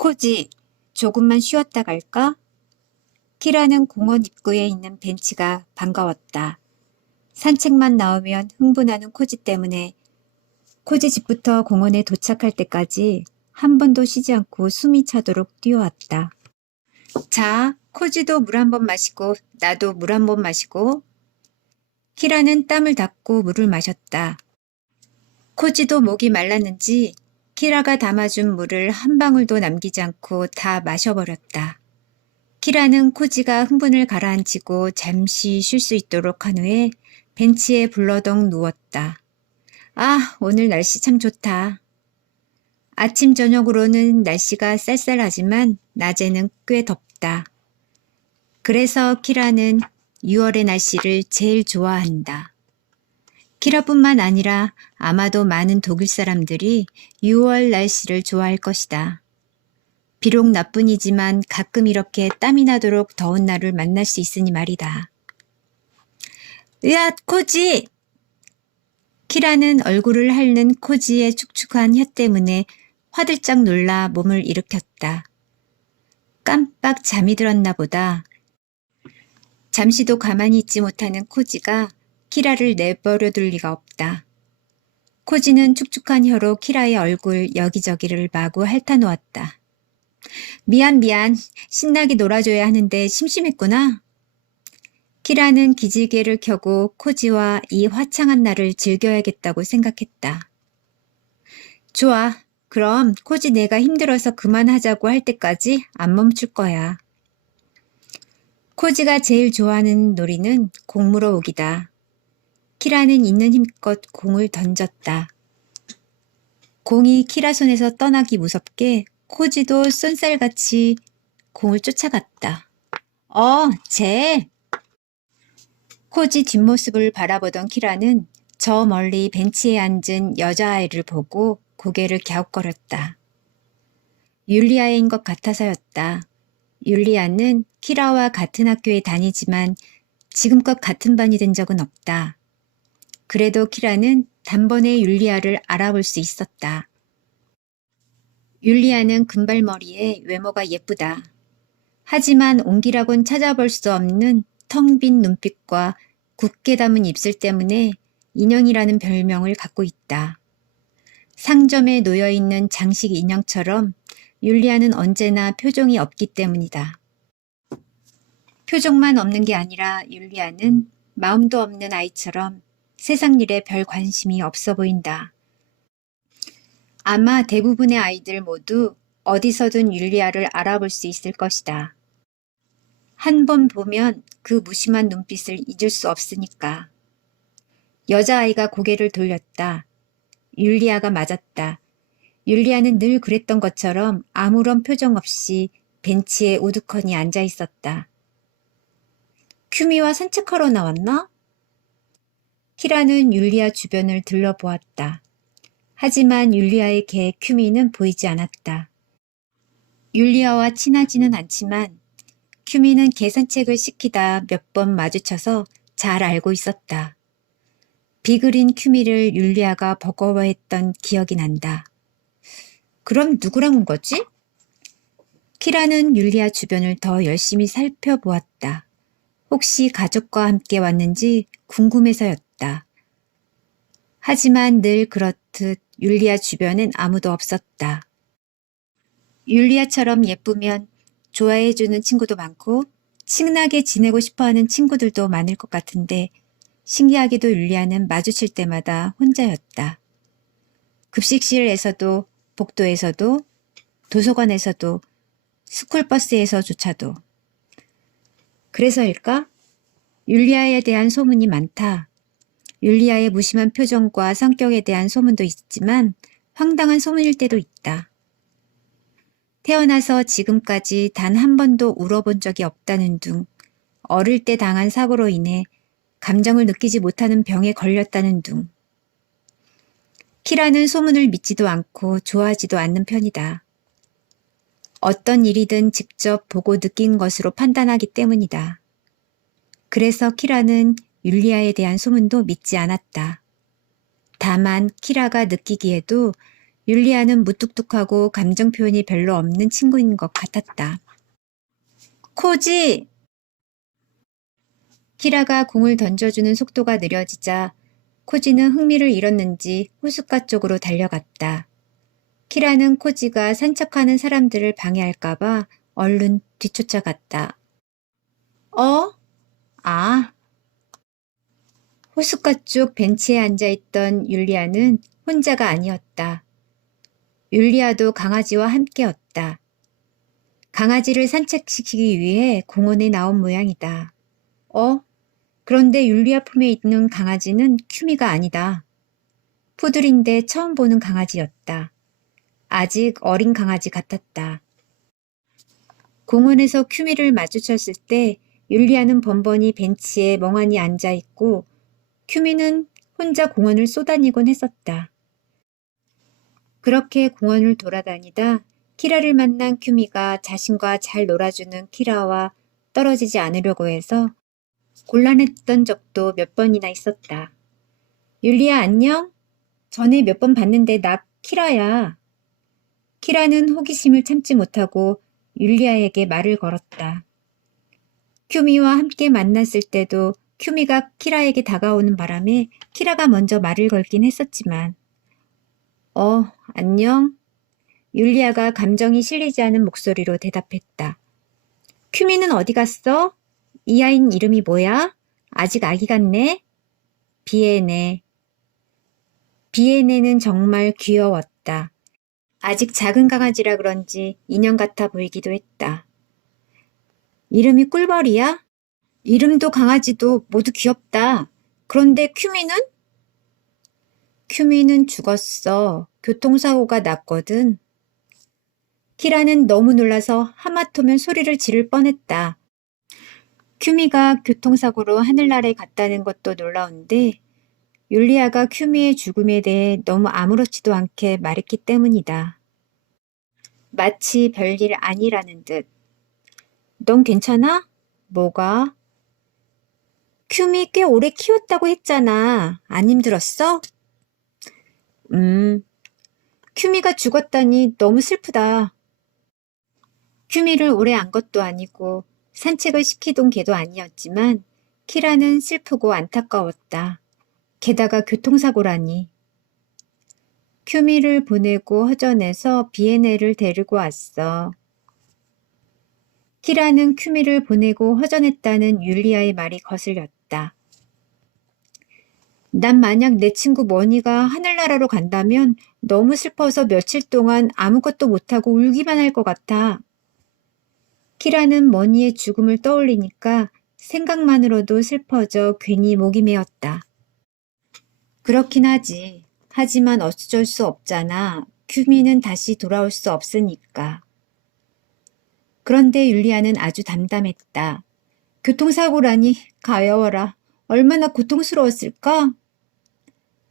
코지, 조금만 쉬었다 갈까? 키라는 공원 입구에 있는 벤치가 반가웠다. 산책만 나오면 흥분하는 코지 때문에 코지 집부터 공원에 도착할 때까지 한 번도 쉬지 않고 숨이 차도록 뛰어왔다. 자, 코지도 물 한 번 마시고 나도 물 한 번 마시고. 키라는 땀을 닦고 물을 마셨다. 코지도 목이 말랐는지 키라가 담아준 물을 한 방울도 남기지 않고 다 마셔버렸다. 키라는 코지가 흥분을 가라앉히고 잠시 쉴 수 있도록 한 후에 벤치에 불러덩 누웠다. 아, 오늘 날씨 참 좋다. 아침 저녁으로는 날씨가 쌀쌀하지만 낮에는 꽤 덥다. 그래서 키라는 6월의 날씨를 제일 좋아한다. 키라뿐만 아니라 아마도 많은 독일 사람들이 6월 날씨를 좋아할 것이다. 비록 나뿐이지만 가끔 이렇게 땀이 나도록 더운 날을 만날 수 있으니 말이다. 으앗, 코지! 키라는 얼굴을 핥는 코지의 축축한 혀 때문에 화들짝 놀라 몸을 일으켰다. 깜빡 잠이 들었나 보다. 잠시도 가만히 있지 못하는 코지가 키라를 내버려둘 리가 없다. 코지는 축축한 혀로 키라의 얼굴 여기저기를 마구 핥아놓았다. 미안. 신나게 놀아줘야 하는데 심심했구나. 키라는 기지개를 켜고 코지와 이 화창한 날을 즐겨야겠다고 생각했다. 좋아. 그럼 코지 내가 힘들어서 그만하자고 할 때까지 안 멈출 거야. 코지가 제일 좋아하는 놀이는 공 물어오기다. 키라는 있는 힘껏 공을 던졌다. 공이 키라 손에서 떠나기 무섭게 코지도 쏜살같이 공을 쫓아갔다. 쟤! 코지 뒷모습을 바라보던 키라는 저 멀리 벤치에 앉은 여자아이를 보고 고개를 갸웃거렸다. 율리아인 것 같아서였다. 율리아는 키라와 같은 학교에 다니지만 지금껏 같은 반이 된 적은 없다. 그래도 키라는 단번에 율리아를 알아볼 수 있었다. 율리아는 금발머리에 외모가 예쁘다. 하지만 온기라곤 찾아볼 수 없는 텅 빈 눈빛과 굳게 담은 입술 때문에 인형이라는 별명을 갖고 있다. 상점에 놓여있는 장식 인형처럼 율리아는 언제나 표정이 없기 때문이다. 표정만 없는 게 아니라 율리아는 마음도 없는 아이처럼 세상 일에 별 관심이 없어 보인다. 아마 대부분의 아이들 모두 어디서든 율리아를 알아볼 수 있을 것이다. 한 번 보면 그 무심한 눈빛을 잊을 수 없으니까. 여자아이가 고개를 돌렸다. 율리아가 맞았다. 율리아는 늘 그랬던 것처럼 아무런 표정 없이 벤치에 우두커니 앉아 있었다. 큐미와 산책하러 나왔나? 키라는 율리아 주변을 들러보았다. 하지만 율리아의 개 큐미는 보이지 않았다. 율리아와 친하지는 않지만 큐미는 개 산책을 시키다 몇 번 마주쳐서 잘 알고 있었다. 비그린 큐미를 율리아가 버거워했던 기억이 난다. 그럼 누구랑 온 거지? 키라는 율리아 주변을 더 열심히 살펴보았다. 혹시 가족과 함께 왔는지 궁금해서였다. 하지만 늘 그렇듯 율리아 주변엔 아무도 없었다. 율리아처럼 예쁘면 좋아해주는 친구도 많고 친하게 지내고 싶어하는 친구들도 많을 것 같은데 신기하게도 율리아는 마주칠 때마다 혼자였다. 급식실에서도 복도에서도 도서관에서도 스쿨버스에서조차도. 그래서일까? 율리아에 대한 소문이 많다. 율리아의 무심한 표정과 성격에 대한 소문도 있지만 황당한 소문일 때도 있다. 태어나서 지금까지 단 한 번도 울어본 적이 없다는 둥, 어릴 때 당한 사고로 인해 감정을 느끼지 못하는 병에 걸렸다는 둥. 키라는 소문을 믿지도 않고 좋아하지도 않는 편이다. 어떤 일이든 직접 보고 느낀 것으로 판단하기 때문이다. 그래서 키라는 율리아에 대한 소문도 믿지 않았다. 다만 키라가 느끼기에도 율리아는 무뚝뚝하고 감정 표현이 별로 없는 친구인 것 같았다. 코지! 키라가 공을 던져주는 속도가 느려지자 코지는 흥미를 잃었는지 호숫가 쪽으로 달려갔다. 키라는 코지가 산책하는 사람들을 방해할까봐 얼른 뒤쫓아갔다. 아. 호숫가 쪽 벤치에 앉아있던 율리아는 혼자가 아니었다. 율리아도 강아지와 함께였다. 강아지를 산책시키기 위해 공원에 나온 모양이다. 그런데 율리아 품에 있는 강아지는 큐미가 아니다. 푸들인데 처음 보는 강아지였다. 아직 어린 강아지 같았다. 공원에서 큐미를 마주쳤을 때 율리아는 번번이 벤치에 멍하니 앉아있고 큐미는 혼자 공원을 쏘다니곤 했었다. 그렇게 공원을 돌아다니다 키라를 만난 큐미가 자신과 잘 놀아주는 키라와 떨어지지 않으려고 해서 곤란했던 적도 몇 번이나 있었다. 율리아 안녕? 전에 몇 번 봤는데 나 키라야. 키라는 호기심을 참지 못하고 율리아에게 말을 걸었다. 큐미와 함께 만났을 때도 큐미가 키라에게 다가오는 바람에 키라가 먼저 말을 걸긴 했었지만 안녕? 율리아가 감정이 실리지 않은 목소리로 대답했다. 큐미는 어디 갔어? 이 아이는 이름이 뭐야? 아직 아기 같네? 비에네. 비에네는 정말 귀여웠다. 아직 작은 강아지라 그런지 인형 같아 보이기도 했다. 이름이 꿀벌이야? 이름도 강아지도 모두 귀엽다. 그런데 큐미는? 큐미는 죽었어. 교통사고가 났거든. 키라는 너무 놀라서 하마터면 소리를 지를 뻔했다. 큐미가 교통사고로 하늘나라에 갔다는 것도 놀라운데 율리아가 큐미의 죽음에 대해 너무 아무렇지도 않게 말했기 때문이다. 마치 별일 아니라는 듯. 넌 괜찮아? 뭐가? 큐미 꽤 오래 키웠다고 했잖아. 안 힘들었어? 큐미가 죽었다니 너무 슬프다. 큐미를 오래 안 것도 아니고 산책을 시키던 개도 아니었지만 키라는 슬프고 안타까웠다. 게다가 교통사고라니. 큐미를 보내고 허전해서 비에네를 데리고 왔어. 키라는 큐미를 보내고 허전했다는 율리아의 말이 거슬렸다. 난 만약 내 친구 머니가 하늘나라로 간다면 너무 슬퍼서 며칠 동안 아무것도 못하고 울기만 할 것 같아. 키라는 머니의 죽음을 떠올리니까 생각만으로도 슬퍼져 괜히 목이 메었다. 그렇긴 하지. 하지만 어쩔 수 없잖아. 큐미는 다시 돌아올 수 없으니까. 그런데 율리아는 아주 담담했다. 교통사고라니 가여워라. 얼마나 고통스러웠을까?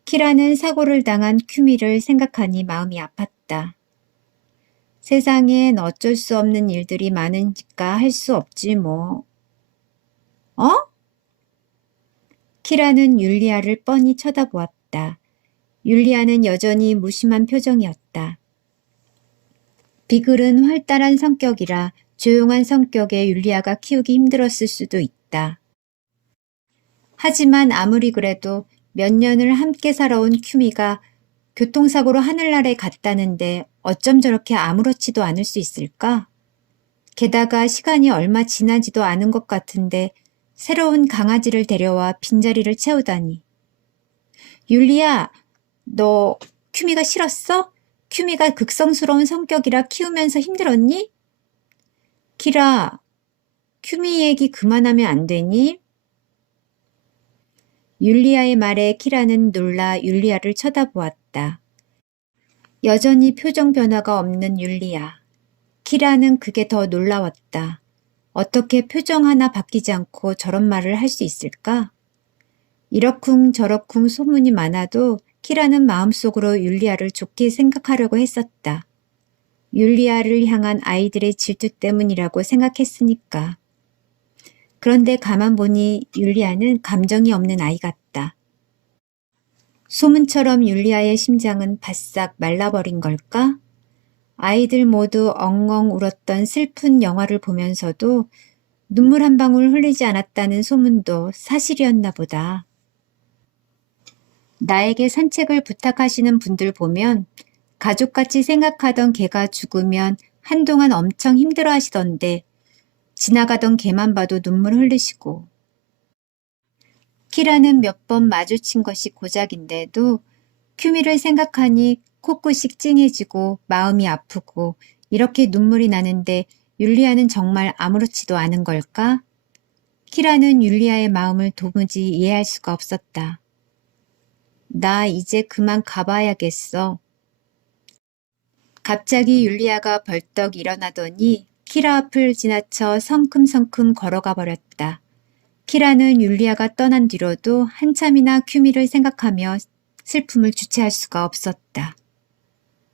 키라는 사고를 당한 큐미를 생각하니 마음이 아팠다. 세상엔 어쩔 수 없는 일들이 많으니까 할 수 없지 뭐. 키라는 율리아를 뻔히 쳐다보았다. 율리아는 여전히 무심한 표정이었다. 비글은 활달한 성격이라 조용한 성격의 율리아가 키우기 힘들었을 수도 있다. 하지만 아무리 그래도 몇 년을 함께 살아온 큐미가 교통사고로 하늘나라에 갔다는데 어쩜 저렇게 아무렇지도 않을 수 있을까? 게다가 시간이 얼마 지나지도 않은 것 같은데 새로운 강아지를 데려와 빈자리를 채우다니. 율리아, 너 큐미가 싫었어? 큐미가 극성스러운 성격이라 키우면서 힘들었니? 키라, 큐미 얘기 그만하면 안 되니? 율리아의 말에 키라는 놀라 율리아를 쳐다보았다. 여전히 표정 변화가 없는 율리아. 키라는 그게 더 놀라웠다. 어떻게 표정 하나 바뀌지 않고 저런 말을 할 수 있을까? 이러쿵저러쿵 소문이 많아도 키라는 마음속으로 율리아를 좋게 생각하려고 했었다. 율리아를 향한 아이들의 질투 때문이라고 생각했으니까. 그런데 가만 보니 율리아는 감정이 없는 아이 같다. 소문처럼 율리아의 심장은 바싹 말라버린 걸까? 아이들 모두 엉엉 울었던 슬픈 영화를 보면서도 눈물 한 방울 흘리지 않았다는 소문도 사실이었나 보다. 나에게 산책을 부탁하시는 분들 보면 가족같이 생각하던 개가 죽으면 한동안 엄청 힘들어 하시던데 지나가던 개만 봐도 눈물 흘리시고. 키라는 몇 번 마주친 것이 고작인데도 큐미를 생각하니 코끝이 찡해지고 마음이 아프고 이렇게 눈물이 나는데 율리아는 정말 아무렇지도 않은 걸까? 키라는 율리아의 마음을 도무지 이해할 수가 없었다. 나 이제 그만 가봐야겠어. 갑자기 율리아가 벌떡 일어나더니 키라 앞을 지나쳐 성큼성큼 걸어가 버렸다. 키라는 율리아가 떠난 뒤로도 한참이나 큐미를 생각하며 슬픔을 주체할 수가 없었다.